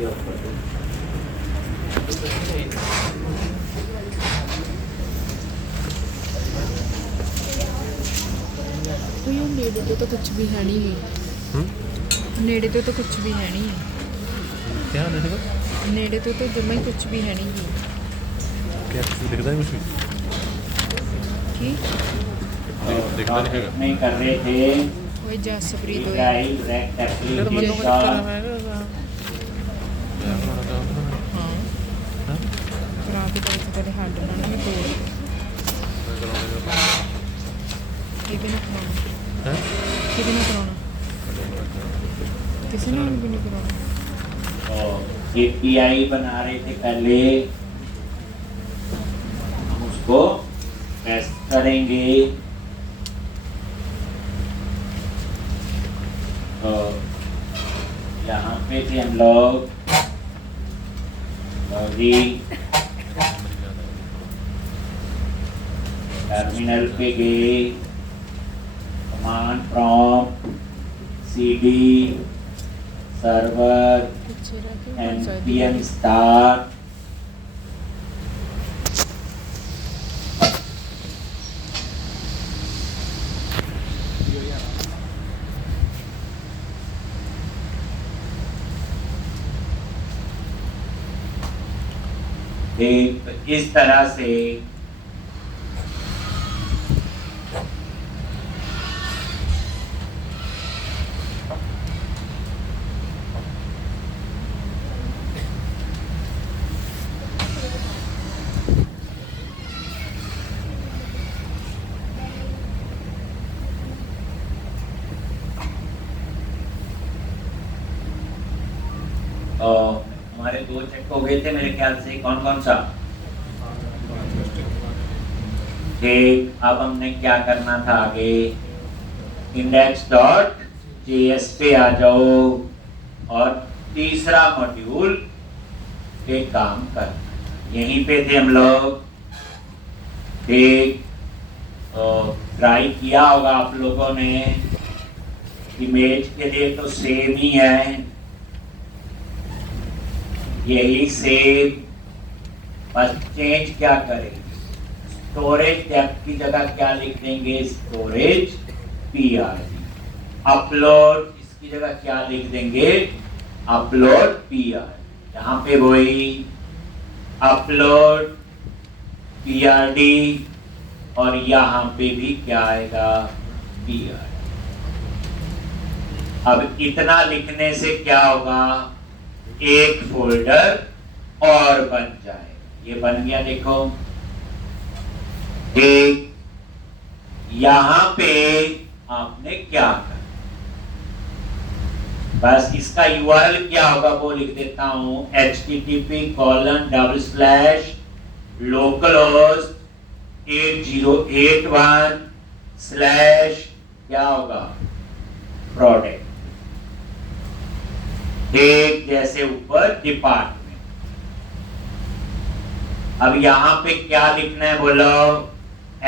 ये ऊपर से। तो ये नेड़े तो कुछ भी है नहीं है। नेड़े तो कुछ भी है नहीं है। क्या नेड़े तो नेड़े तो जमा ही कुछ भी है नहीं है। क्या दिखता है कुछ भी कि दिखता नहीं है। नहीं कर रहे थे। वही जसप्रीत हो ड्राइव रैक यार मैं तो एप्लीकेशन कर रहा है हाँ करा के तो तेरे हੱਡ ਨਾਲ ਨਾ ਮੈਂ ਤੋੜ मैं कराने ਕਿਹਦੇ ਨਾਲ ਕਰਾਉਣਾ है ਕਿਹਦੇ ਨਾਲ ਕਰਾਉਣਾ ਕਿਸੇ ਨਾਲ ਵੀ ਨਹੀਂ ਕਰਾਉਣਾ KPI बना रहे थे पहले, हम उसको टेस्ट करेंगे। तो यहाँ पे थे हम लोग अभी टर्मिनल पे गए, कमांड प्रॉम्प्ट CD सर्वर ਪਿੱਛੇ ਰਹਿ ਕੇ npm start एक इस तरह से हमारे 2 चेक हो गए थे मेरे ख्याल से। कौन कौन सा? ठीक, अब हमने क्या करना था आगे, index.js पे आ जाओ और तीसरा मॉड्यूल पे काम कर। यहीं पे थे हम लोग। ठीक, तो ट्राई किया होगा आप लोगों ने। इमेज के लिए तो सेम ही है, यही सेम, बस चेंज क्या करेंगे, स्टोरेज डेप्थ की जगह क्या लिख देंगे, स्टोरेज PRD। अपलोड इसकी जगह क्या लिख देंगे, अपलोड PRD। यहाँ पे वही अपलोड PRD और यहाँ पे भी क्या आएगा, PRD। अब इतना लिखने से क्या होगा, एक फोल्डर और बन जाए। ये बन गया, देखो। एक यहां पे आपने क्या कर, बस इसका URL क्या होगा वो लिख देता हूं, http://localhost 8081/ क्या होगा, प्रोडक्ट। एक जैसे ऊपर डिपार्टमेंट। अब यहां पे क्या लिखना है बोलो,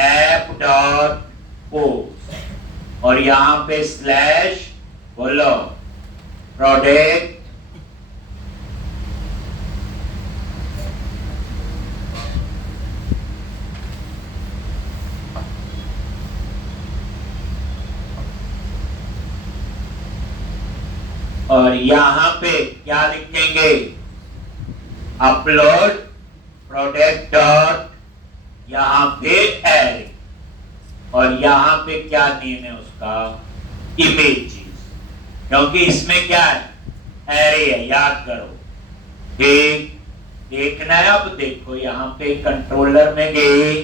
app.post और यहां पे स्लैश बोलो प्रोडक्ट और यहां पे क्या लिखेंगे, अपलोड प्रोडक्ट डॉट यहां पे एरे और यहां पे क्या नेम है उसका, इमेजेस, क्योंकि इसमें क्या है, एरे है, याद करो। ठीक, देखना है। अब देखो यहां पे कंट्रोलर में गए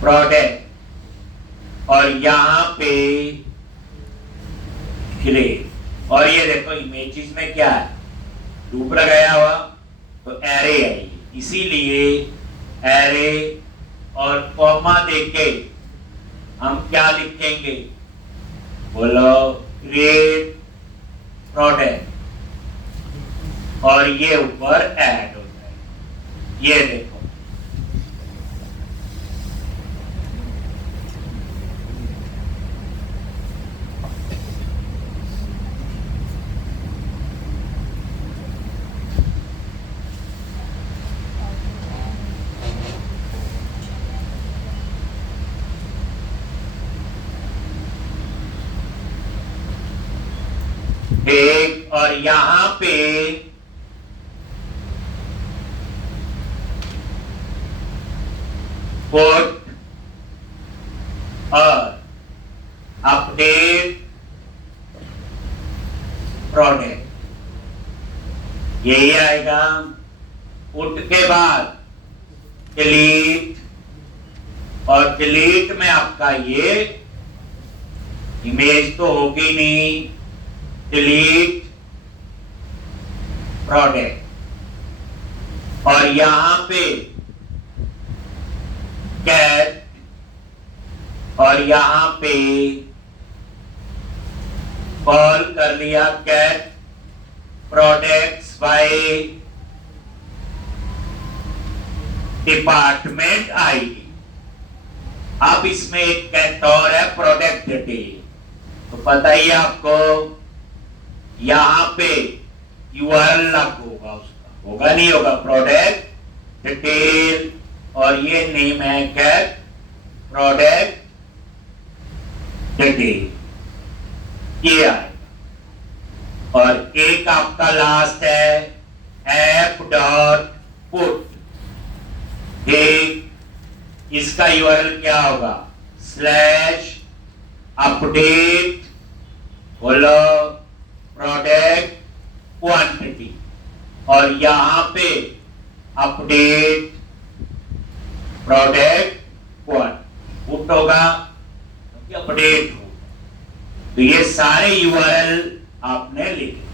प्रोडक्ट और यहां पे ग्रे और ये देखो इमेजेस में क्या है, लूप लगाया हुआ, तो एरे है, इसीलिए एरे और कॉमा देके हम क्या लिखेंगे, बोलो क्रिएट प्रोडक्ट और ये ऊपर ऐड हो जाए। ये देखो ठीक, और यहां पे पुट और अपडेट प्रोडक्ट, यही आएगा। पुट के बाद डिलीट, और डिलीट में आपका ये इमेज तो होगी नहीं, डिलीट प्रोडक्ट, और यहां पे कैट, और यहां पे कॉल कर लिया get products by department ID. अब इसमें एक कैट और है प्रोडक्ट डिटेल, तो पता ही है आपको यहां पे यूआरएल लग होगा, उसका होगा नहीं होगा, प्रोडक्ट डिटेल, और ये नेम है कैट प्रोडक्ट डिटेल, ये आएगा। और एक आपका लास्ट है ऐप डॉट पुट, ठीक, इसका यूआरएल क्या होगा, स्लैश अपडेट बोलो प्रोडक्ट क्वांटिटी, और यहां पे अपडेट प्रोडक्ट क्वांटिटी, पुट होगा अपडेट होगा। तो ये सारे यूआरएल आपने लिखे।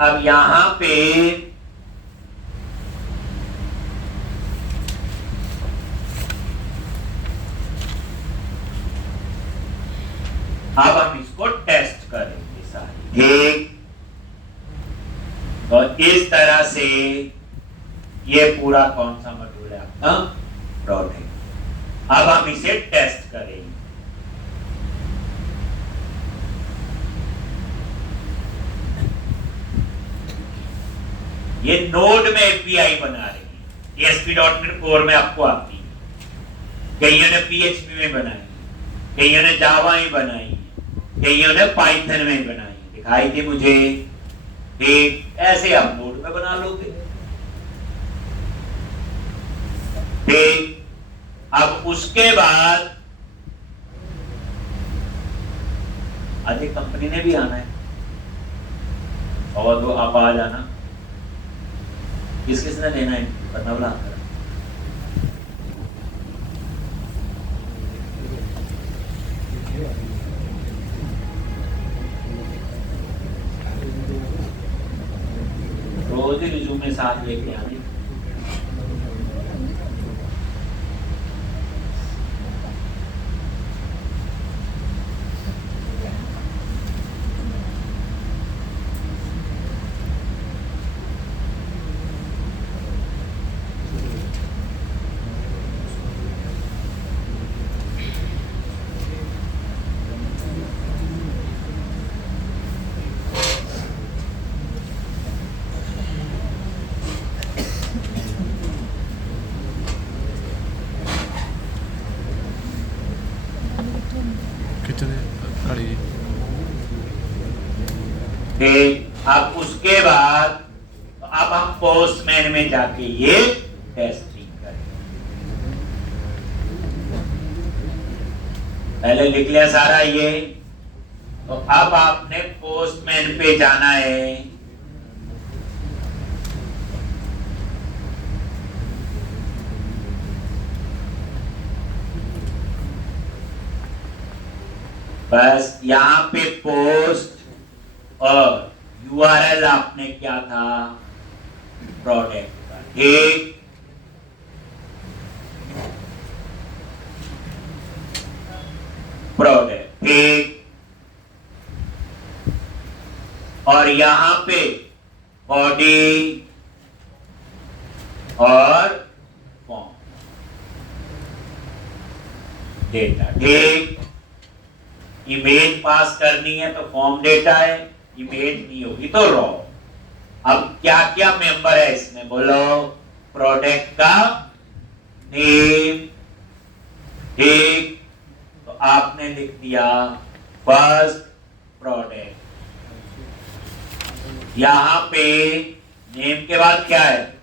अब यहां पे अब हम इसको टेस्ट करेंगे सारे, ठीक। तो इस तरह से ये पूरा कौन सा मॉड्यूल है आपका, प्रोडक्ट। अब हम इसे टेस्ट करेंगे। ये नोड में एपीआई बना रही है, ASP.NET Core में आपको आती है, कईयों ने PHP में बनाई, कईयों ने जावा में बनाई, कईयों ने पाइथन में बनाई, दिखाई थी मुझे, ठीक। ऐसे आप नोड में बना लोगे, ठीक। अब उसके बाद अधिक कंपनी ने भी आना है, और तो आप आ जाना, किस किसने लेना है पता बोला, रोज ही रिज्यूमे साथ लेके आने। अब उसके बाद अब हम पोस्टमैन में जाके ये टेस्टिंग करेंगे। पहले लिख लिया सारा ये, तो अब आपने पोस्टमैन पे जाना है। बस यहां पे पोस्ट और यूआरएल आपने क्या था, प्रोडक्ट का, ठीक। प्रोडक्ट ठीक, और यहां पे बॉडी और फॉर्म डेटा। ठीक, इमेज पास करनी है तो फॉर्म डेटा है, इमेज नहीं होगी तो रॉ। अब क्या क्या मेंबर है इसमें बोलो? प्रोडक्ट का नेम। ठीक, तो आपने लिख दिया फर्स्ट प्रोडक्ट। यहां पे नेम के बाद क्या है?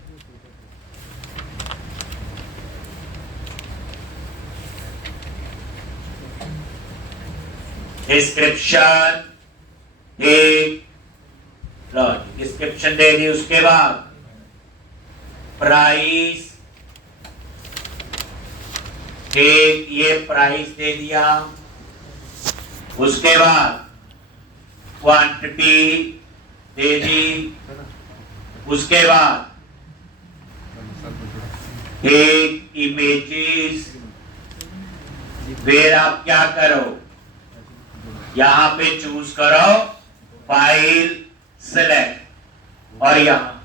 डिस्क्रिप्शन। ठीक, डिस्क्रिप्शन दे दी। उसके बाद प्राइस। ठीक, ये प्राइस दे दिया। उसके बाद क्वांटिटी दे दी। उसके बाद ठीक, इमेजेस। फिर आप क्या करो? यहां पे चूज करो फाइल, सेलेक्ट, और यहां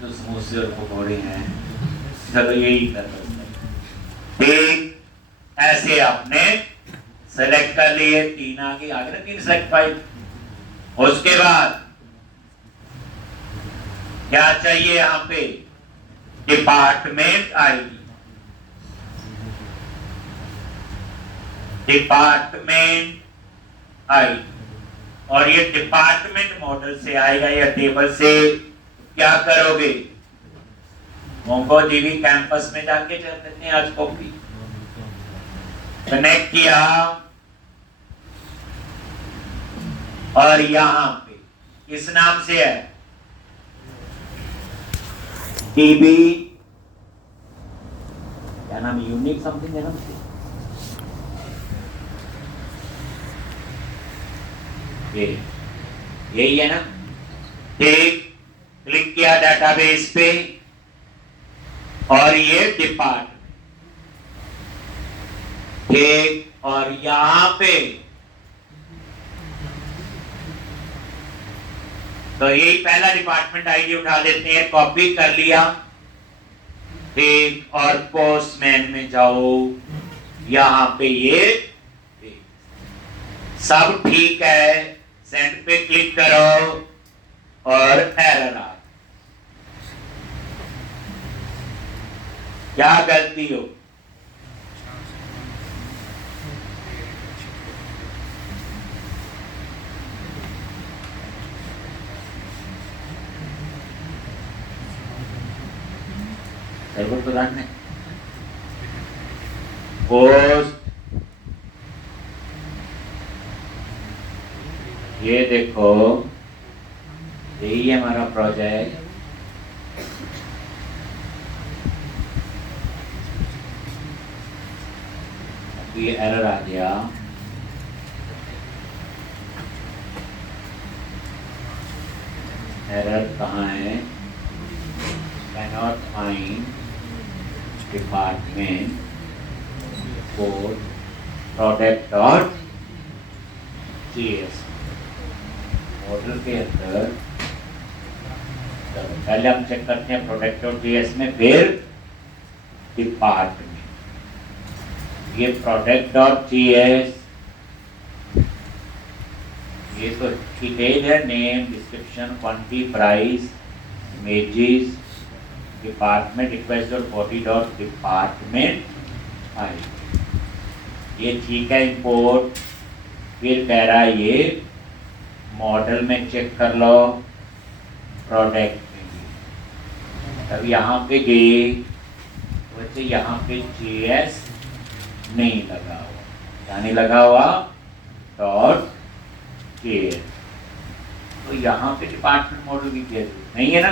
जो समोसे और पकौड़े हैं, चलो यही कर लो। ठीक, ऐसे आपने सेलेक्ट कर लिए। तीन आगे आगे ना, 3 सेलेक्ट फाइल। उसके बाद क्या चाहिए? यहां पे डिपार्टमेंट आईडी। डिपार्टमेंट आईडी, और ये डिपार्टमेंट मॉडल से आएगा या टेबल से। क्या करोगे? मोंगोडीबी कैंपस में जाके चलते हैं आज कॉपी कनेक्ट किया, और यहां पे इस नाम से है टीबी, क्या नाम? यूनिक समथिंग है ना, यही है ना। ठीक, क्लिक किया डेटाबेस पे, और ये डिपार्टमेंट। ठीक, और यहां पे तो यही पहला डिपार्टमेंट आईडी उठा लेते हैं, कॉपी कर लिया। ठीक, और पोस्टमैन में जाओ, यहां पे ये सब ठीक है, सेंड पे क्लिक करो, और एरर आ। क्या गलती हो? सर्वर तो रन है। पोस्ट, ये देखो, यही है हमारा प्रोजेक्ट। ये एरर आ गया। एरर कहाँ है? Cannot find department code product dot GS. Model के अंदर पहले हम चेक करते हैं प्रोडक्ट डॉट जीएस में, फिर डिपार्टमेंट। ये प्रोडक्ट डॉट जीएस, ये तो डिटेल है, name, description, quantity, price, images, department, request dot body dot department I. ये ठीक है, इंपोर्ट। फिर कह रहा है ये मॉडल में चेक कर लो, प्रोडक्ट में। अब यहाँ पे गए, वैसे यहाँ पे जीएस नहीं लगा हुआ, क्या नहीं लगा हुआ? Dot GS. तो यहाँ पे डिपार्टमेंट मॉडल की जरूरत नहीं है ना,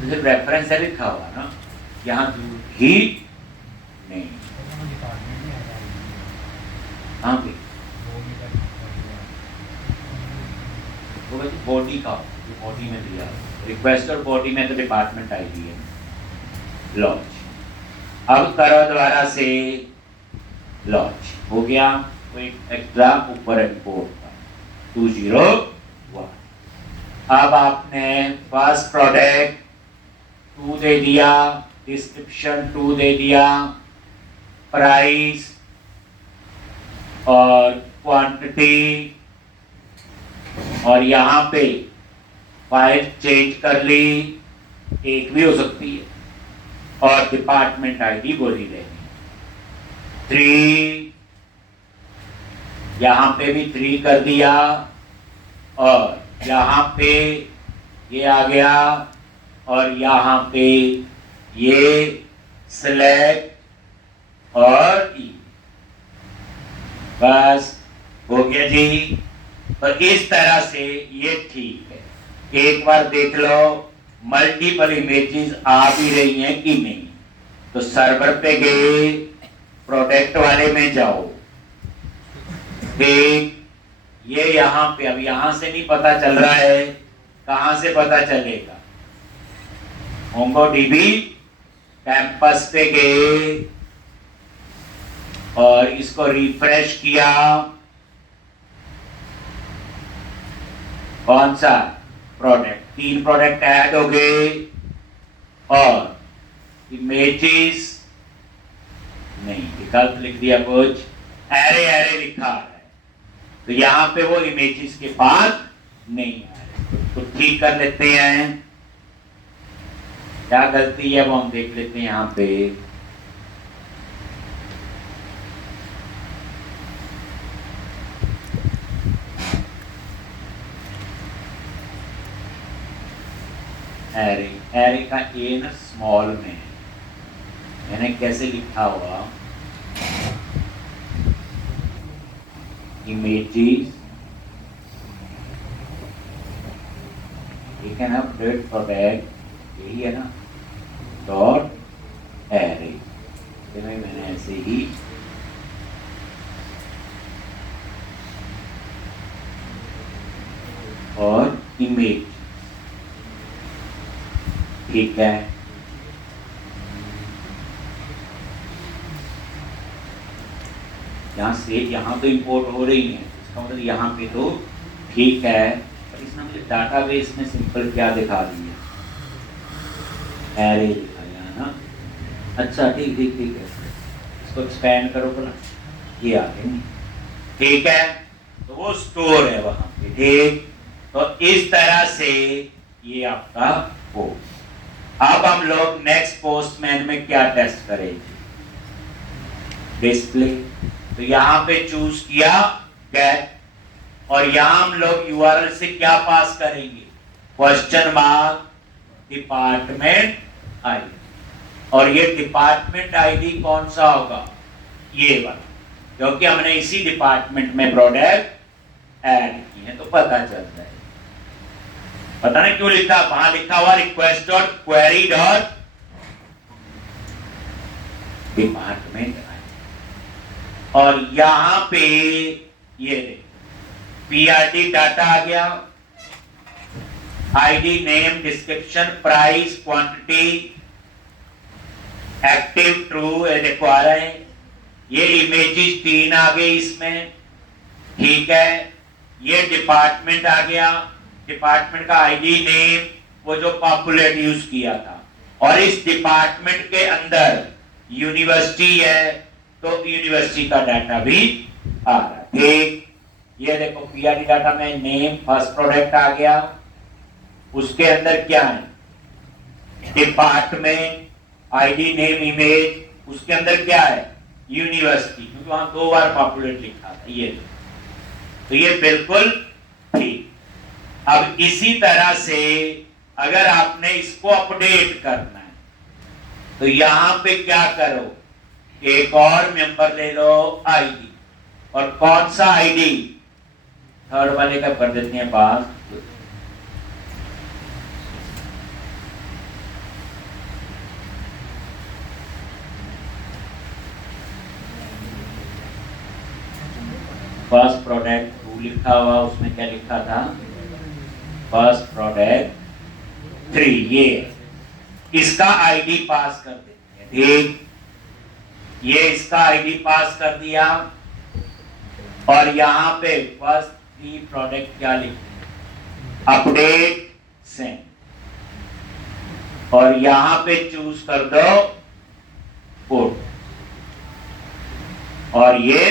सिर्फ रेफरेंस है लिखा हुआ ना, यहाँ ही नहीं। हाँ भाई, वो वैसे बॉडी का, बॉडी में दिया रिक्वेस्ट, और बॉडी में तो डिपार्टमेंट आईडी है। लॉन्च। अब करो दोबारा से लॉन्च हो गया। तो एक एक्स्ट्रा ऊपर इंपोर्ट था 201। अब आपने फर्स्ट प्रोडक्ट 2 दे दिया, डिस्क्रिप्शन 2 दे दिया, प्राइस और क्वांटिटी, और यहां पे फाइल चेंज कर ली, एक भी हो सकती है, और डिपार्टमेंट आईडी बोली रहनी 3, यहां पे भी 3 कर दिया, और यहां पे ये आ गया, और यहां पे ये सिलेक्ट और ई, बस हो गया जी। तो इस तरह से ये ठीक है। एक बार देख लो मल्टीपल इमेजेस आ भी रही हैं कि नहीं। तो सर्वर पे गए, प्रोडक्ट वाले में जाओ, देख ये यहां पे, अब यहां से नहीं पता चल रहा है, कहां से पता चलेगा? मोंगोडीबी कैंपस पे गए और इसको रिफ्रेश किया, कौन सा प्रोडक्ट, 3 प्रोडक्ट ऐड हो गए, और इमेजेस नहीं, विकल्प लिख दिया कुछ, एरे एरे लिखा है, तो यहां पे वो इमेजेस के पास नहीं आ रहे। तो ठीक कर लेते हैं, क्या गलती है वो हम देख लेते हैं। यहां पे एरे, एरे का ए ना स्मॉल में है, मैंने कैसे लिखा हुआ, इमेजेस, ठीक है ना, अपडेट प्रोडक्ट, यही है ना, डॉट एरे, मैंने ऐसे ही और इमेज, ठीक है। यहां से यहां तो इंपोर्ट हो रही है, इसका मतलब यहां पे तो ठीक है, पर इसने मुझे डाटाबेस में सिंपल क्या दिखा दिया, एरे दिखाया ना। अच्छा ठीक ठीक ठीक है, इसको एक्सपेंड करो भला, ये आ गए, ठीक है। तो वो स्टोर है वहां पे, ठीक। तो इस तरह से ये आपका हो। अब हम लोग नेक्स्ट पोस्टमैन में क्या टेस्ट करेंगे, डिस्प्ले। तो यहां पे चूज किया गेट, और यहां हम लोग यूआरएल से क्या पास करेंगे, क्वेश्चन मार्क डिपार्टमेंट आईडी, और ये डिपार्टमेंट आईडी कौन सा होगा, ये वाला, क्योंकि हमने इसी डिपार्टमेंट में प्रोडक्ट ऐड किए हैं, तो पता चलता है। पता नहीं क्यों लिखा, वहां लिखा हुआ request dot query dot department, और यहां पे ये पीआरटी डाटा आ गया, ID, name, description, price, quantity, active, true, ये देखो आ रहे हैं। ये इमेजेस 3 आ गए इसमें, ठीक है। ये डिपार्टमेंट आ गया, डिपार्टमेंट का आईडी, नेम, वो जो पॉपुलेट यूज किया था, और इस डिपार्टमेंट के अंदर यूनिवर्सिटी है, तो यूनिवर्सिटी का डाटा भी आ रहा है, ठीक। ये देखो पीआरटी डाटा में नेम, फर्स्ट प्रोडक्ट आ गया, उसके अंदर क्या है, डिपार्टमेंट, आईडी, नेम, इमेज, उसके अंदर क्या है, यूनिवर्सिटी, क्योंकि वहां 2 बार पॉपुलेट लिखा था, ये तो ये बिल्कुल ठीक। अब इसी तरह से अगर आपने इसको अपडेट करना है, तो यहां पे क्या करो, एक और मेंबर ले लो आईडी, और कौन सा आईडी, थर्ड वाले का कर देते हैं पास, फर्स्ट प्रोडक्ट 2 लिखा हुआ, उसमें क्या लिखा था, फर्स्ट प्रोडक्ट 3, ये इसका आईडी पास कर देते हैं, ठीक। ये इसका आईडी पास कर दिया और यहाँ पे फर्स्ट 3 प्रोडक्ट क्या लिखे, अपडेट सेंड, और यहाँ पे चूज कर दो कोड, और ये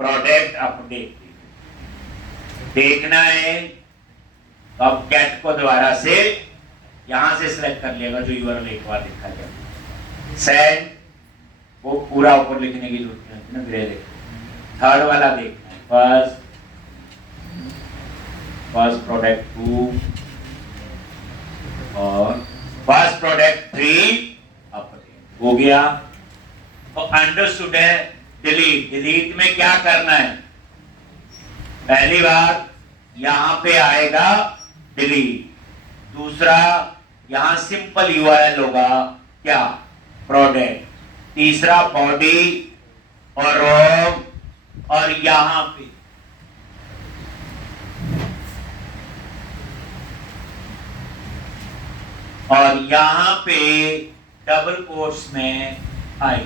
प्रोडक्ट अपडेट देखना है। तो अब कैट को दोबारा से यहां से सिलेक्ट कर लेगा, जो यूआरएल एक बार लिखा जाए, सेंड, वो पूरा ऊपर लिखने की जरूरत नहीं है ना, ग्रे लिख। थर्ड वाला देखना है, फर्स्ट प्रोडक्ट 2 और फर्स्ट प्रोडक्ट 3 अपडेट हो गया। तो अंडरस्टूड है। डिलीट में क्या करना है, पहली बार यहां पे आएगा डिलीट, दूसरा यहां सिंपल यूआरएल होगा क्या, प्रोडक्ट, तीसरा बॉडी और रोम, और यहां पे डबल कोट्स में आई,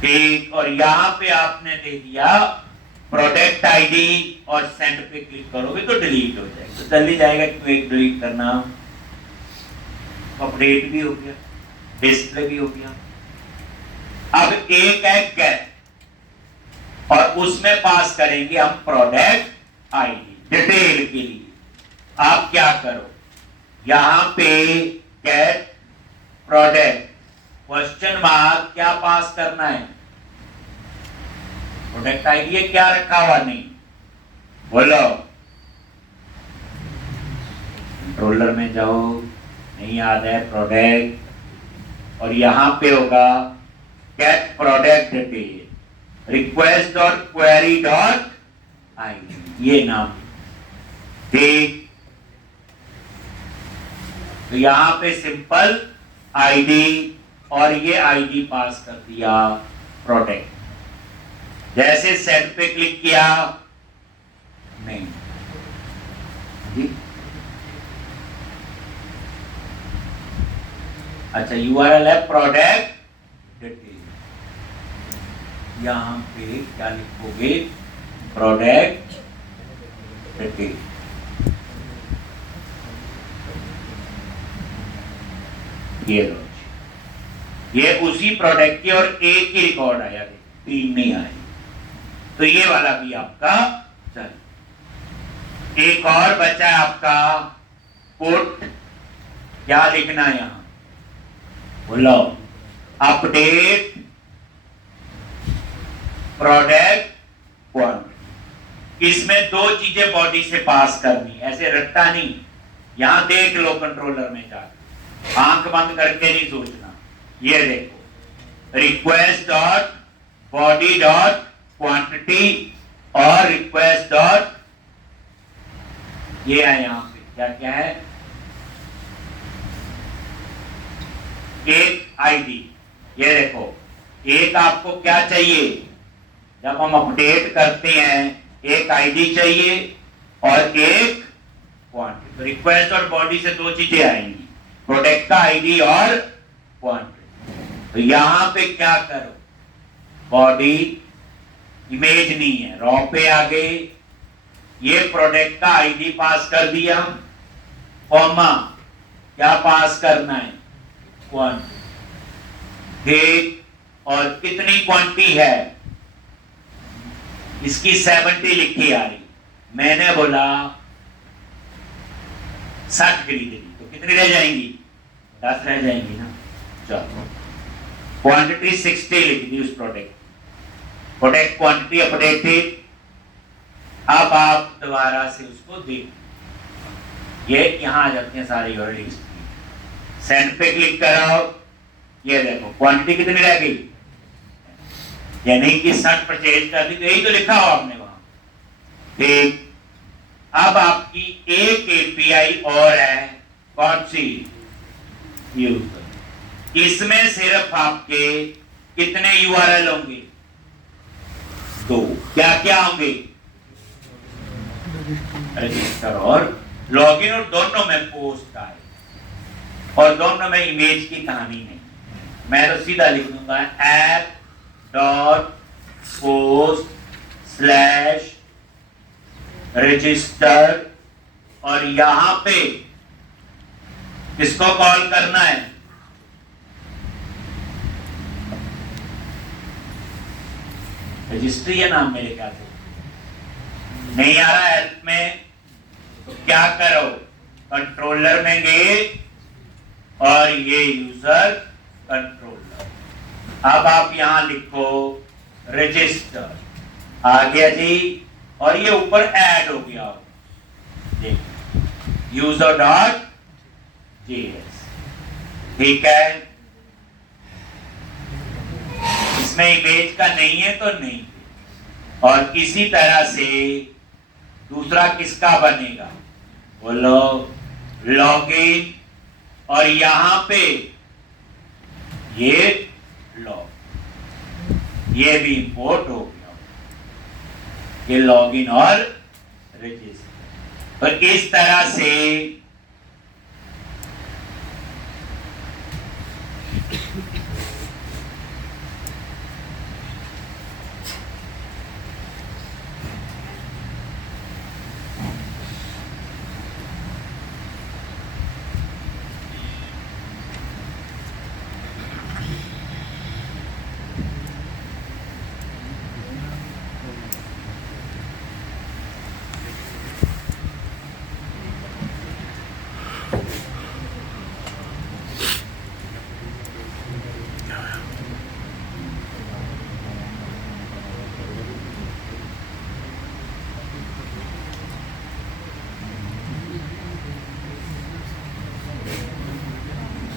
ठीक, और यहां पे आपने दे दिया प्रोडक्ट आईडी और सेंड पे क्लिक करोगे तो डिलीट हो जाएगा। तो जल्दी जाएगा क्यों, एक डिलीट करना, अपडेट भी हो गया, डिस्प्ले भी हो गया। अब एक है गेट और उसमें पास करेंगे हम प्रोडक्ट आईडी डिटेल के लिए। आप क्या करो, यहां पे गेट प्रोडक्ट क्वेश्चन मार्क क्या पास करना है, प्रोडक्ट आईडी क्या रखा हुआ, नहीं बोलो, कंट्रोलर में जाओ, नहीं याद है, प्रोडक्ट, और यहां पे होगा get product detail, request dot query dot ID, ये नाम, ठीक। तो यहां पे सिंपल आईडी और ये आईडी पास कर दिया प्रोडक्ट। जैसे सेट पे क्लिक किया, नहीं जी, अच्छा यूआरएल है प्रोडक्ट डिटेल, यहां पे क्या लिखोगे, प्रोडक्ट डिटेल, ये लो, ये उसी प्रोडक्ट की और एक ही रिकॉर्ड आया, 3 नहीं आए, तो ये वाला भी आपका चल। एक और बचा है आपका पुट, क्या लिखना है यहां, बोलो, अपडेट प्रोडक्ट क्वांटिटी। इसमें 2 चीजें बॉडी से पास करनी, ऐसे रट्टा नहीं, यहां देख लो कंट्रोलर में जाकर, आंख बंद करके नहीं सोचना। ये देखो, request dot body dot quantity और रिक्वेस्ट डॉट, ये है यहां पे क्या क्या है, एक आईडी, ये देखो, एक आपको क्या चाहिए, जब हम अपडेट करते हैं एक आईडी चाहिए और एक क्वांटिटी। तो रिक्वेस्ट और बॉडी से 2 चीजें आएंगी, प्रोडक्ट का आईडी और क्वांटिटी। तो यहां पे क्या करो, बॉडी इमेज नहीं है, रॉ पे आ गए, ये प्रोडक्ट का आईडी पास कर दिया, कॉमा क्या पास करना है, क्वांटिटी, ठीक, और कितनी क्वांटिटी है, इसकी 70 लिखी आ रही, मैंने बोला 60 खरीदेगी, तो कितनी रह जाएंगी, 10 रह जाएंगी ना। चलो, क्वांटिटी 60 लिख दी उस प्रोडक्ट क्वांटिटी अपडेटेड। अब आप दोबारा से उसको देख, ये यहां आ जाते हैं सारी ऑलरेडी, सेंड पे क्लिक कराओ, ये देखो क्वांटिटी कितनी रह गई, यानी कि 60 परचेज कर दी, तो यही तो लिखा हो आपने वहां, ठीक। अब आपकी एक एपीआई और है, कौन सी, यूजर, इसमें सिर्फ आपके कितने यूआरएल होंगे, 2, क्या क्या होंगे, रजिस्टर और लॉगिन, और दोनों में पोस्ट आए और दोनों में इमेज की कहानी नहीं, मैं तो सीधा लिख दूंगा app dot post slash register, और यहां पे किसको कॉल करना है? रजिस्ट्री है नाम मेरे ख्याल से, नहीं आ रहा हेल्प में, तो क्या करो, कंट्रोलर में गए और ये यूजर कंट्रोलर, अब आप यहां लिखो रजिस्टर, आ गया जी, और ये ऊपर ऐड हो गया, देखो यूजर डॉट जेएस, ठीक है। इसमें इमेज का नहीं है तो नहीं, और इसी तरह से दूसरा किसका बनेगा, बोलो लॉगिन, और यहां पे ये लॉग, ये भी इंपोर्ट हो गया, ये लॉगिन और रजिस्टर। तो इस तरह से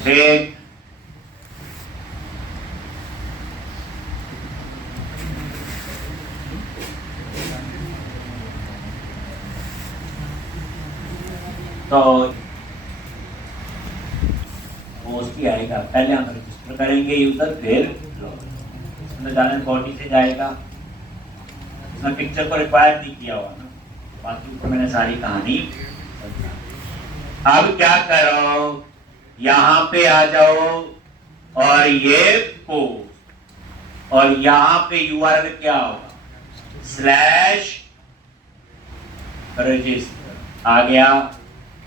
देख, तो पोस्ट ही आएगा, पहले हम रजिस्टर करेंगे यूजर, फिर लॉगिन जाने बॉडी से जाएगा, इसमें पिक्चर को रिक्वायर नहीं किया हुआ ना, बाकी ऊपर मैंने सारी कहानी। अब क्या करो, यहां पे आ जाओ और ये पोस्ट, और यहां पे यूआरएल क्या होगा, स्लैश रजिस्टर, आ गया,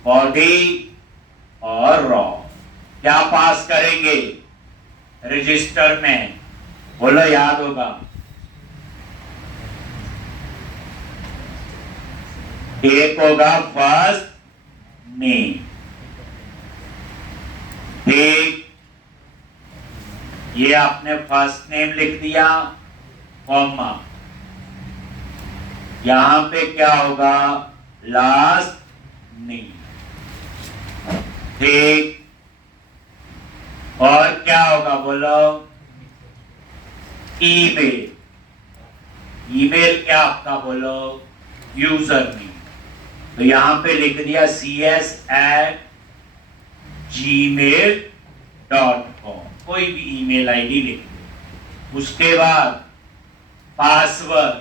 बॉडी और रॉ, क्या पास करेंगे रजिस्टर में, बोलो याद होगा, एक होगा फर्स्ट नेम, ठीक, ये आपने फर्स्ट नेम लिख दिया, कॉमा, यहां पे क्या होगा, लास्ट नेम, ठीक, और क्या होगा बोलो, ईमेल, ईमेल क्या आपका बोलो, यूजर नेम, तो यहां पे लिख दिया cs@gmail.com, कोई भी ईमेल आईडी लिख दो, उसके बाद पासवर्ड,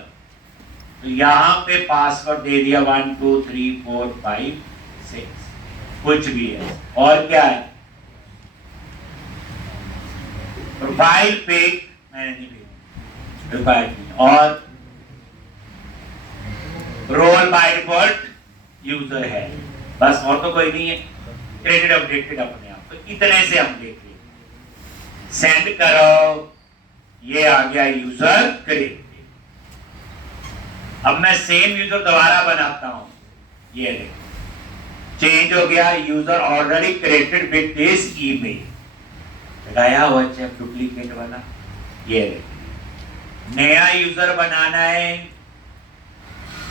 तो यहां पे पासवर्ड दे दिया 1 2 3 4 5 6, कुछ भी है, और क्या है, प्रोफाइल पिक मैंने नहीं भेजा, प्रोफाइल पिक, और रोल बाय डिफॉल्ट यूजर है, बस और तो कोई नहीं है, क्रेडिट अपडेटेड अपने आप, तो इतने से हम देखिए, सेंड करो, ये आ गया यूजर क्रिएट। अब मैं सेम यूजर दोबारा बनाता हूं, ये देखो चेंज हो गया, user already created with this email, लगाया हुआ है, डुप्लीकेट वाला, ये देखो नया यूजर बनाना है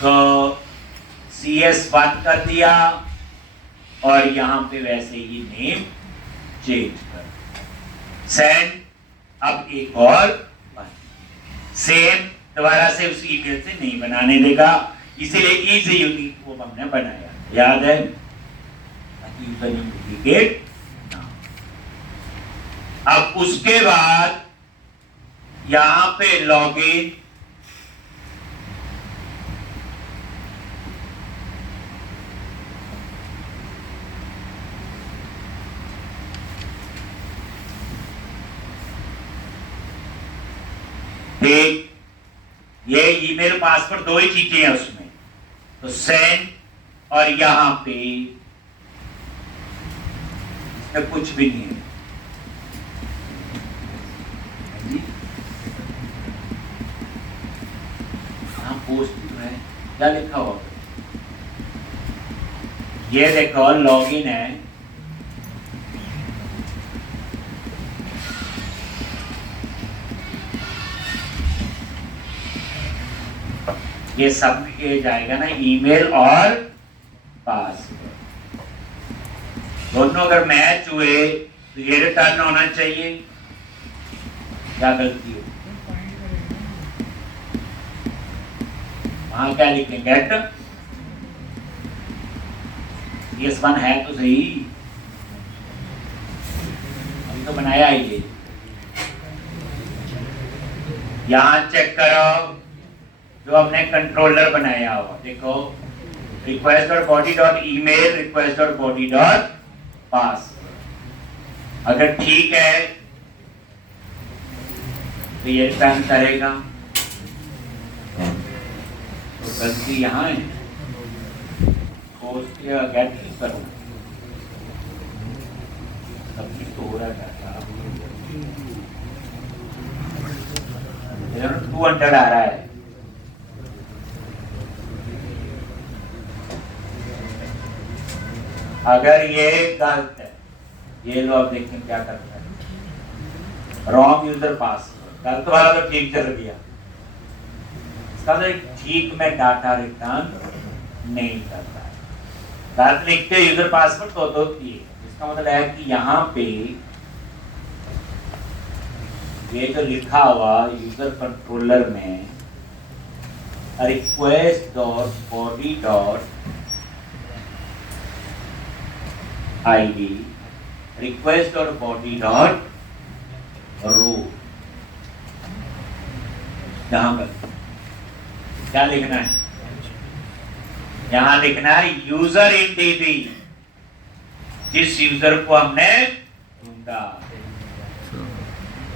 तो CS1 कर दिया, और यहां पे वैसे ही नेम चेंज कर, सेंड, अब एक और सेम, दोबारा से उस ईमेल से नहीं बनाने देगा, इसीलिए इजी यूनिक वो हमने बनाया, याद है, यूजर नेम डुप्लीकेट। अब उसके बाद यहां पे लॉगिन, ये ईमेल पासवर्ड दो ही चीजें हैं उसमें, तो सेंड और यहां पे इसमें कुछ भी नहीं है। हाँ पोस्ट तो है, क्या लिखा हुआ? ये देखो लॉगिन है, ये सब ये जाएगा ना, ईमेल और पासवर्ड दोनों अगर मैच हुए तो ये रिटर्न होना चाहिए। क्या गलती हो? वहां क्या लिखेंगे? गेट यस वन है तो सही, हम तो बनाया ही ये। यहां चेक करो जो हमने कंट्रोलर बनाया हुआ, देखो request dot body dot email, request dot body dot password. अगर ठीक है तो ये रिटर्न करेगा। तो गलती यहाँ है, पोस्ट या गेट करो, सबमिट तो हो रहा है, 200 आ रहा है। अगर ये गलत है, ये लो अब देखें क्या करता है। रॉन्ग यूजर पासवर्ड, गलत वाला तो ठीक कर दिया, इसका तो ठीक में डाटा रिटर्न नहीं करता है। गलत लिखते यूजर पासवर्ड तो होती है, इसका मतलब है कि यहाँ पे ये जो लिखा हुआ यूजर कंट्रोलर में request dot body dot ID, request dot body dot row, यहां पर क्या लिखना है? यहां लिखना है यूजर इन डीबी, जिस यूजर को हमने ढूंढा।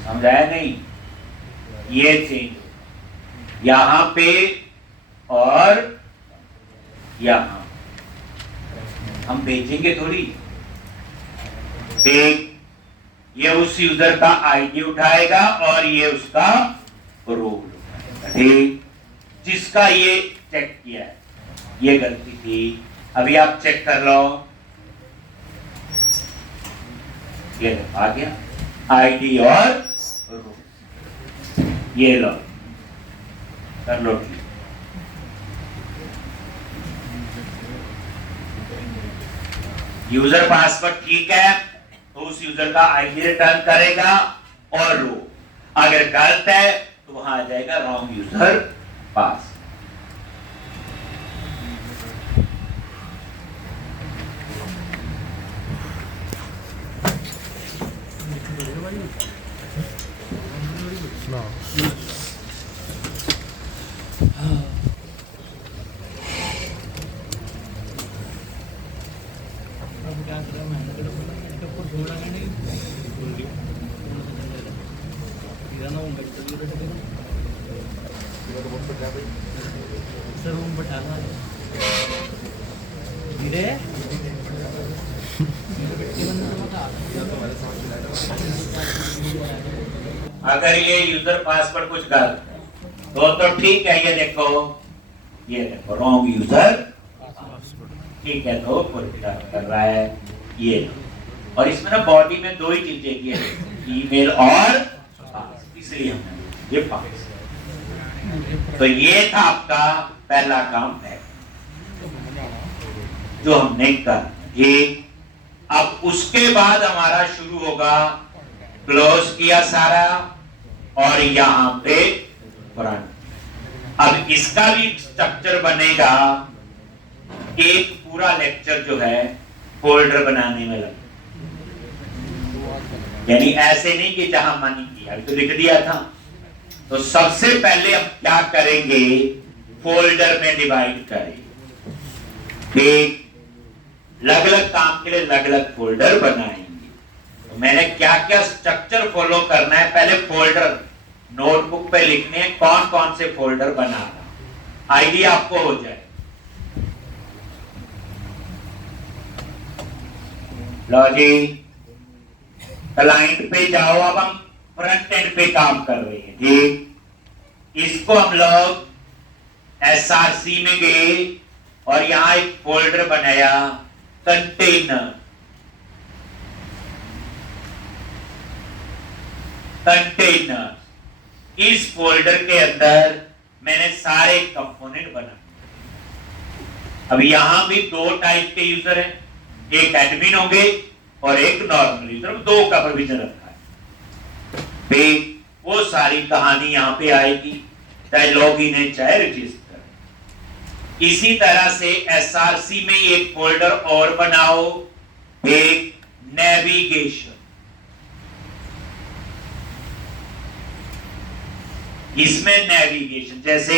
समझाया नहीं? ये चेंज यहां पे और यहां हम भेजेंगे थोड़ी, देख ये उस यूजर का आईडी उठाएगा और ये उसका रोल, ठीक, जिसका ये चेक किया है। ये गलती थी, अभी आप चेक कर लो, ये आ गया आईडी और रोल, ये लो कर लो ठीक। यूजर पासवर्ड ठीक है तो उस यूजर का आईडी रिटर्न करेगा और रो, अगर गलत है तो वहां आ जाएगा रॉन्ग यूजर पास। अगर ये यूजर पासवर्ड कुछ गलत है तो ठीक है, ये देखो रॉन्ग यूजर ठीक है तो कर रहा है ये। और इसमें ना बॉडी में दो ही चीजें की है, ईमेल और इसलिए हमने ये पास। तो ये था आपका पहला काम है जो हमने कर ये। अब उसके बाद हमारा शुरू होगा, क्लोज किया सारा और यहां पे फ्रंट। अब इसका भी स्ट्रक्चर बनेगा, एक पूरा लेक्चर जो है फोल्डर बनाने में लगा, यानी ऐसे नहीं कि जहां मन किया तो लिख दिया था। तो सबसे पहले हम क्या करेंगे, फोल्डर में डिवाइड करेंगे, ठीक, अलग अलग काम के लिए अलग अलग फोल्डर बनाएंगे। तो मैंने क्या क्या स्ट्रक्चर फॉलो करना है, पहले फोल्डर नोटबुक पे लिखने हैं कौन कौन से फोल्डर बनाना, आइडिया आपको हो जाए। लो जी, क्लाइंट पे जाओ, अब हम फ्रंट एंड पे काम कर रहे हैं जी। इसको हम लोग एसआरसी में गए और यहां एक फोल्डर बनाया कंटेनर। कंटेनर, इस फोल्डर के अंदर मैंने सारे कंपोनेंट बनाए। अब यहां भी दो टाइप के यूजर हैं, एक एडमिन होंगे और एक नॉर्मल यूजर, दो का प्रोविजन रखा है। फिर वो सारी कहानी यहां पे आएगी, चाहे लॉगिन है चाहे रजिस्टर। इसी तरह से एसआरसी में एक फोल्डर और बनाओ, एक नेविगेशन। इसमें नेविगेशन जैसे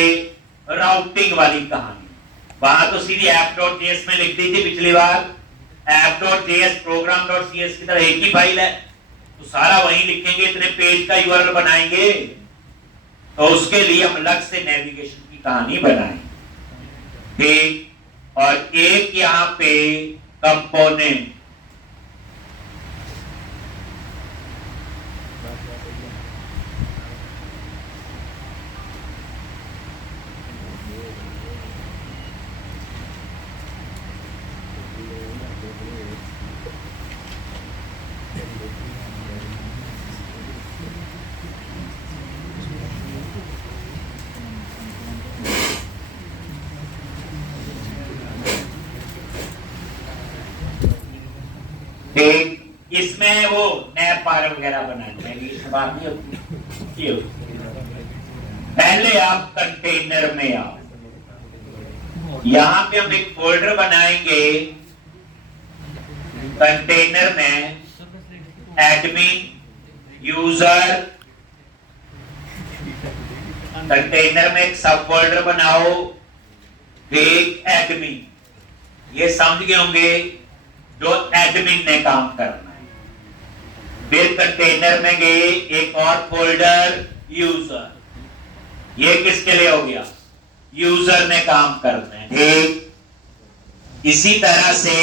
राउटिंग वाली कहानी, वहां तो सीधी app.js में लिख दी थी पिछली बार, app.js program.cs की तरह एक ही फाइल है, तो सारा वहीं लिखेंगे, इतने पेज का यूआरएल बनाएंगे, तो उसके लिए हम अलग से नेविगेशन की कहानी बनाएंगे। ठीक, और एक यहां पे कंपोनेंट, इसमें वो नैप पार वगैरह बनाने की बात नहीं होती। पहले आप कंटेनर में आओ, यहां पे हम एक फोल्डर बनाएंगे कंटेनर में, एडमिन यूजर। कंटेनर में एक सब फोल्डर बनाओ, एक एडमिन, ये समझ गए होंगे जो एडमिन ने काम करना है। फिर कंटेनर में गए एक और फोल्डर यूजर, ये किसके लिए हो गया, यूजर ने काम करना है। ठीक, इसी तरह से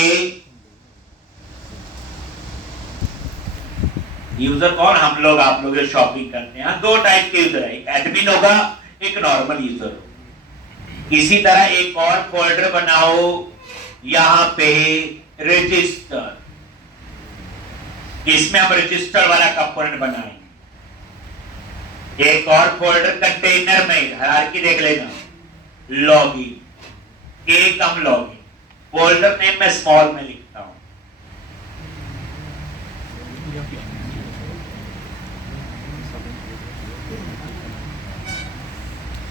यूजर कौन, हम लोग, आप लोग जो शॉपिंग करते हैं, दो टाइप के यूजर है, एक एडमिन होगा एक नॉर्मल यूजर होगा। इसी तरह एक और फोल्डर बनाओ, यहां पे रजिस्टर, इसमें हम रजिस्टर वाला कंपोनेंट बनाएंगे। एक और फोल्डर कंटेनर में, हायरार्की देख लेना, लॉगिन, एक हम लॉगिन, फोल्डर नेम मैं स्मॉल में लिखता हूं।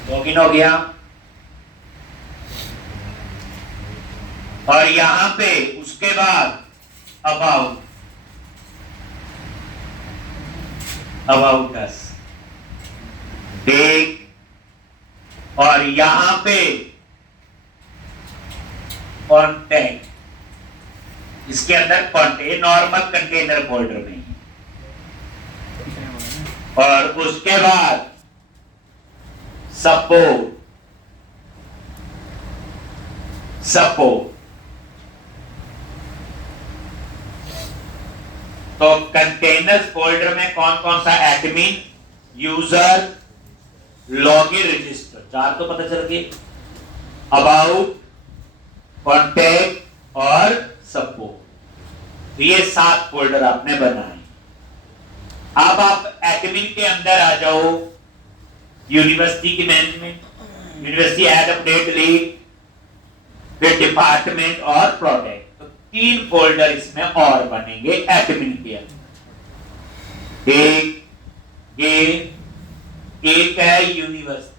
लॉगिन हो गया, और यहां पे उसके बाद अबाउट, अबाउट अस, ठीक, और यहां पे कॉन्टेक्ट, इसके अंदर कॉन्टेक्ट नॉर्मल कंटेनर फोल्डर में, और उसके बाद सपोर्ट, सपोर्ट। तो कंटेनर फोल्डर में कौन कौन सा, एडमिन, यूजर, लॉगिन, रजिस्टर, चार तो पता चल गए, अबाउट, कॉन्टेक्ट और सपोर्ट। ये 7 फोल्डर आपने बनाए। अब आप एडमिन के अंदर आ जाओ, यूनिवर्सिटी की management, university add update lead, फिर डिपार्टमेंट और प्रोडक्ट, तो 3 फोल्डर इसमें और बनेंगे एडमिन के अंदर। एक है यूनिवर्सिटी,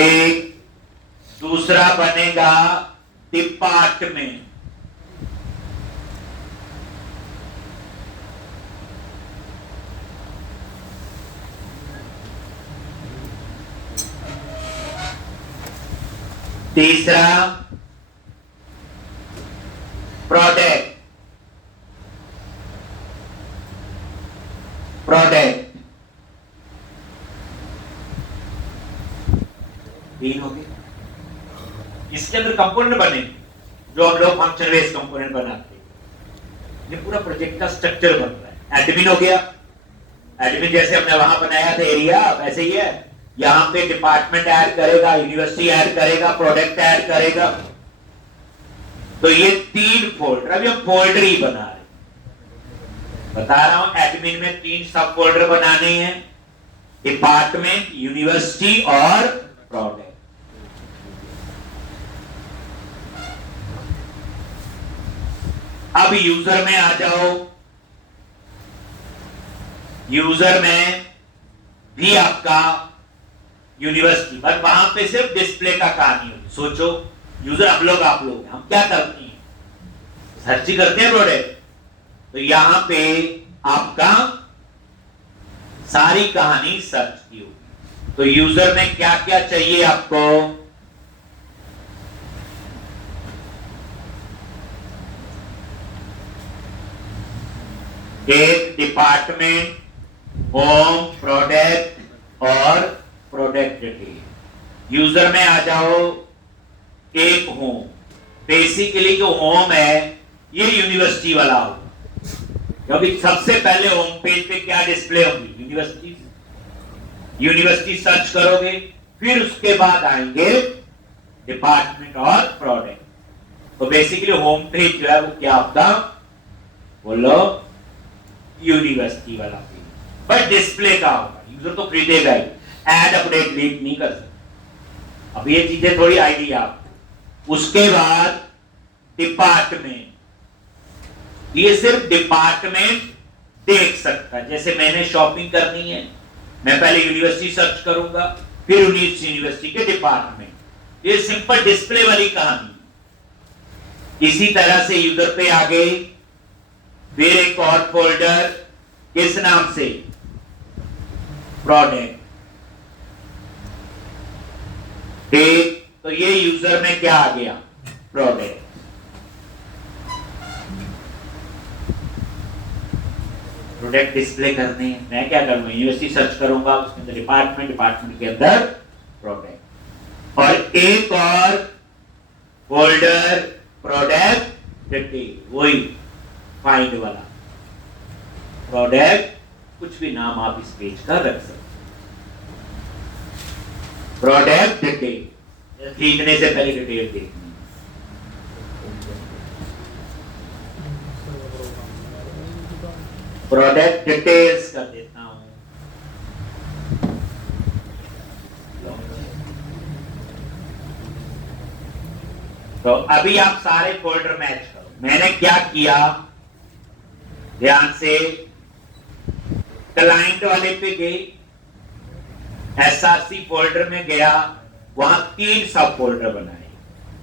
एक दूसरा बनेगा डिपार्टमेंट, तीसरा प्रोडक्ट, तीन हो गए। इसके अंदर कंपोनेंट बने जो हम लोग फंक्शन बेस्ड कंपोनेंट बनाते हैं। ये पूरा प्रोजेक्ट का स्ट्रक्चर बन रहा है। एडमिन हो गया, एडमिन जैसे हमने वहां बनाया था एरिया, वैसे ही है। यहां पे डिपार्टमेंट ऐड करेगा, यूनिवर्सिटी ऐड करेगा, प्रोडक्ट ऐड करेगा। तो ये तीन फोल्डर, अभी हम फोल्डर ही बना रहे हैं। बता रहा हूं एडमिन में तीन सब फोल्डर बनाने हैं, डिपार्टमेंट, यूनिवर्सिटी और प्रोडक्ट। अब यूजर में आ जाओ। यूजर में भी आपका यूनिवर्सिटी, बट वहां पे सिर्फ डिस्प्ले का कहानी होगी। सोचो यूजर आप लोग हम क्या करते हैं, सर्च ही करते हैं प्रोडक्ट। तो यहां पे आपका सारी कहानी सर्च की होगी। तो यूजर में क्या क्या चाहिए आपको, एक डिपार्टमेंट, होम, प्रोडक्ट और प्रोडक्ट डिटेल। यूजर में आ जाओ, एक होम। बेसिकली जो होम है ये यूनिवर्सिटी वाला होगा, क्योंकि सबसे पहले होम पेज पे क्या डिस्प्ले होगी, यूनिवर्सिटी। यूनिवर्सिटी सर्च करोगे, फिर उसके बाद आएंगे डिपार्टमेंट और प्रोडक्ट। तो बेसिकली होम पेज जो है वो क्या आपका, बोलो, यूनिवर्सिटी वाला पेज, बट डिस्प्ले का होगा। यूजर तो खरीदेगा ही, ऐड अपडेट डिलीट नहीं कर सकते। अब ये चीजें थोड़ी आइडिया आपको। उसके बाद डिपार्टमेंट, ये सिर्फ डिपार्टमेंट देख सकता है। जैसे मैंने शॉपिंग करनी है, मैं पहले यूनिवर्सिटी सर्च करूंगा, फिर उस यूनिवर्सिटी के डिपार्टमेंट। ये सिंपल डिस्प्ले वाली कहानी। इसी तरह से यूजर पे आ गए, फिर एक और फोल्डर किस नाम से, प्रोडक्ट। ठीक, तो ये यूजर में क्या आ गया, प्रोडक्ट। प्रोडक्ट डिस्प्ले करने हैं, मैं क्या करूंगा, यूनिवर्सिटी सर्च करूंगा, उसके अंदर डिपार्टमेंट, डिपार्टमेंट के अंदर प्रोडक्ट। और एक और फोल्डर प्रोडक्ट डिटेल, वही फाइंड वाला प्रोडक्ट, कुछ भी नाम आप इस पेज का रख सकते। प्रोडक्ट डिटेल, खरीदने से पहले डिटेल देखनी। प्रोडक्ट डिटेल्स कर देता हूं। तो अभी आप सारे फोल्डर मैच करो। मैंने क्या किया, ध्यान से, क्लाइंट वाले पे गए, एसआरसी फोल्डर में गया, वहां तीन सब फोल्डर बनाए,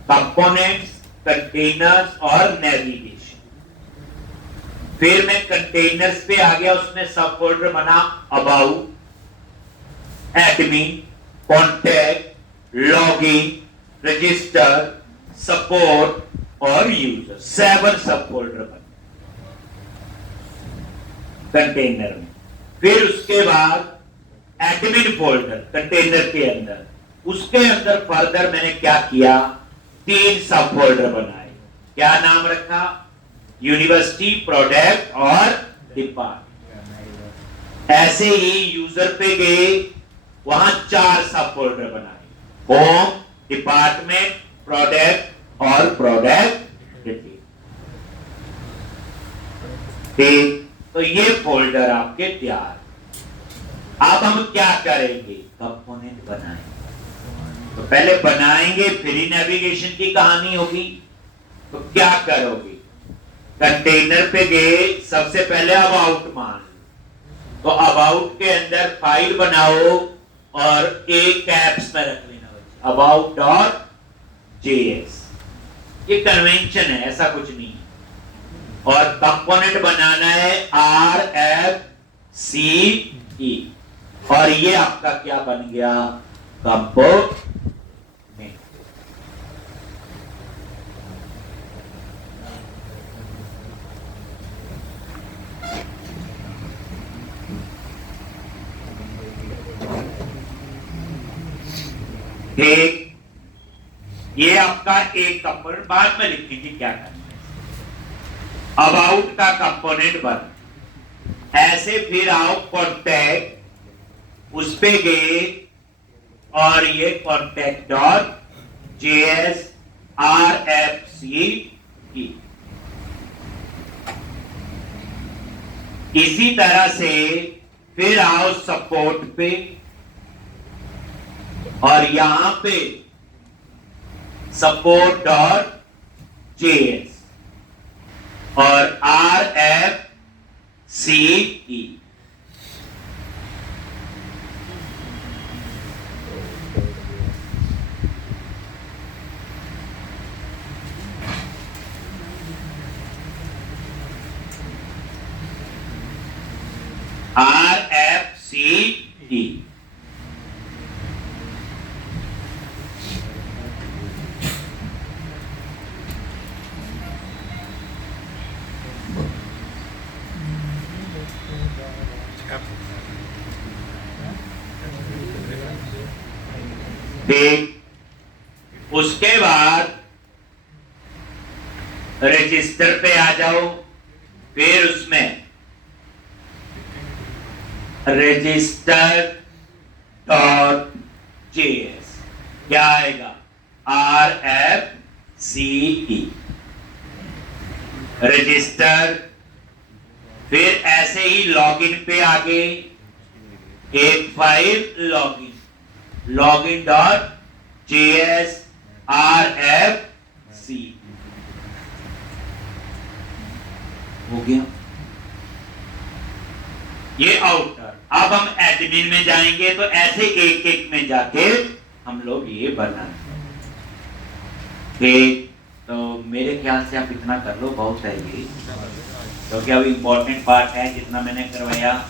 कंपोनेंट्स, कंटेनर्स और नेविगेशन। फिर मैं कंटेनर्स पे आ गया, उसमें सब फोल्डर बना about, admin, contact, login, register, support और यूजर। 7 सब फोल्डर बने कंटेनर में। फिर उसके बाद एडमिन फोल्डर कंटेनर के अंदर, उसके अंदर फर्दर मैंने क्या किया, 3 सब फोल्डर बनाए। क्या नाम रखा, यूनिवर्सिटी, प्रोडक्ट और डिपार्टमेंट। ऐसे ही यूजर पे गए, वहां 4 सब फोल्डर बनाए, होम, डिपार्टमेंट, प्रोडक्ट और प्रोडक्ट डिटेल। ठीक, तो ये फोल्डर आपके तैयार। अब हम क्या करेंगे, कंपोनेंट बनाएंगे। तो पहले बनाएंगे, फिर ही नेविगेशन की कहानी होगी। तो क्या करोगे, कंटेनर पे गए, सबसे पहले अबाउट मान लो। तो अबाउट के अंदर फाइल बनाओ और एक कैप्स में रख लेना, अबाउट डॉट जेएस। ये कन्वेंशन है, ऐसा कुछ नहीं है। और कंपोनेंट बनाना है RFCE, और ये आपका क्या बन गया, कंपोनेंट। ठीक, ये आपका एक कंपोनेंट, बाद में लिख लीजिए क्या करना है। अबाउट का कंपोनेंट बन, ऐसे फिर आओ कॉन्टैक्ट, उस पे गए और ये कॉन्टैक्ट डॉट जेएस RFC की। इसी तरह से फिर आओ सपोर्ट पे और यहां पे सपोर्ट डॉट जेएस और RFC की। RFC ठीक, उसके बाद रजिस्टर पे आ जाओ, फिर उसमें रजिस्टर डॉट जेएस क्या आएगा, RFC रजिस्टर। फिर ऐसे ही लॉगिन पे आगे एक file login dot JS RFC हो गया ये आउटर। अब हम एडमिन में जाएंगे तो ऐसे एक एक में जाके हम लोग ये बनाएंगे। ठीक, तो मेरे ख्याल से आप इतना कर लो, बहुत है ये, क्योंकि अब इम्पोर्टेंट पार्ट है जितना मैंने करवाया।